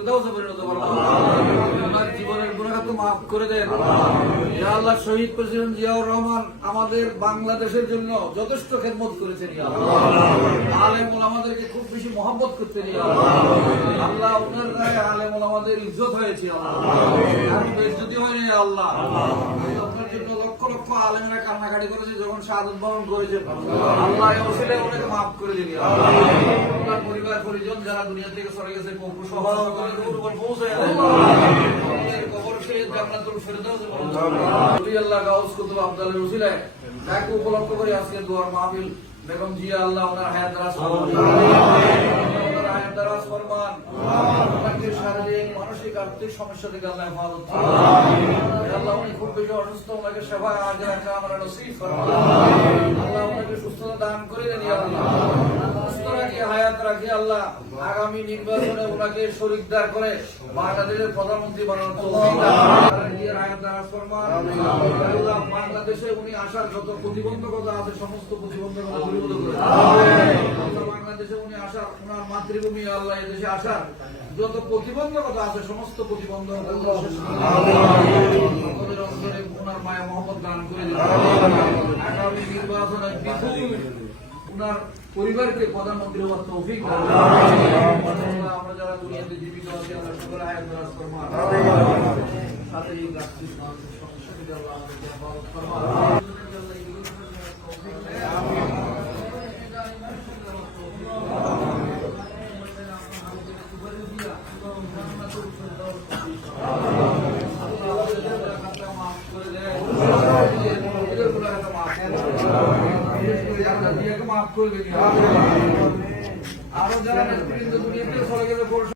ফেরদাউসে পরিণত ফরমান। ওনার জীবনের গুনাহ তো মাফ করে দেন। ইয়া আল্লাহ, শহীদ প্রেসিডেন্ট জিয়াউর রহমান আমাদের বাংলাদেশের জন্য যথেষ্ট খেদমত করেছেন। ইয়া আল্লাহ, আলেম ওলামাদেরকে খুব বেশি মহব্বত করতেন। ইয়া আল্লাহ, ওনার গায়ে আলেম ওলামাদের ইজ্জত হয়েছে। আর বেইজ্জতি হয়নি। ইয়া আল্লাহ, আপনার জন্য লক্ষ লক্ষ আলেমরা কান্নাকাটি করেছে যখন শাহাদাত বরণ করেছেন। আল্লাহ এই ওসিলায় ওনাকে মাফ করে দিন। ইয়া আল্লাহ, ওনার পরিবার পরিজন যারা দুনিয়া থেকে সরে গেছে কবর পৌঁছে কবরকে জান্নাতুল ফেরদাউস আল্লাহ গাউস কুতুব আব্দুলের ওসিলায় তাকে উপলক্ষ করে আজকে দুয়ার মাহফিল। বেগম জিয়া আল্লাহ ওনার হায়াত দারাজ ফরমান, হায়াত দারাজ ফরমান। ওনাকে শারীরিক মানসিক আর্থিক সমস্যা থেকে আল্লাহ হেফাজত করুন। আল্লাহ, উনি খুব বেশি অসুস্থ, ওনাকে সেবা আজরা আমরা নসিব ফরমান। আল্লাহ, ওনাকে সুস্থতা দান করে দেন। ইয়া আল্লাহ, সুস্থ রাখি, হায়াত রাখি। আল্লাহ, আগামী নির্বাচনে ওনাকে শরীকদার করে বাংলাদেশের প্রধানমন্ত্রী বানানোর তৌফিক দান করুন। হায়াত দারাজ ফরমান। আল্লাহ, বাংলাদেশে উনি আসার যত প্রতিবন্ধকতা আছে সমস্ত প্রতিবন্ধকতা দূরীভূত করে দেন। বাংলাদেশে উনি আসার, ওনার মাতৃভূমি আল্লাহ এদেশে আসার যত প্রতিবন্ধকতা আছে সমস্ত প্রতিবন্ধকতা শেষ করে সকলের অন্তরে ওনার মায়া মহব্বত দান করে দিন। আগামী নির্বাচনে বিপুল ওনার পরিবারকে প্রধানমন্ত্রী হওয়ার তৌফিক দান করুন। আমরা যারা দুনিয়াতে জীবিত আছি আল্লাহ সকলে হায়াত দারাজ ফরমান। সাথে এই রাষ্ট্রীয় সমস্যা থেকে আল্লাহ আমাদেরকে হেফাজত ফরমান। আরো যারা দুনিয়াতে চলে গেছে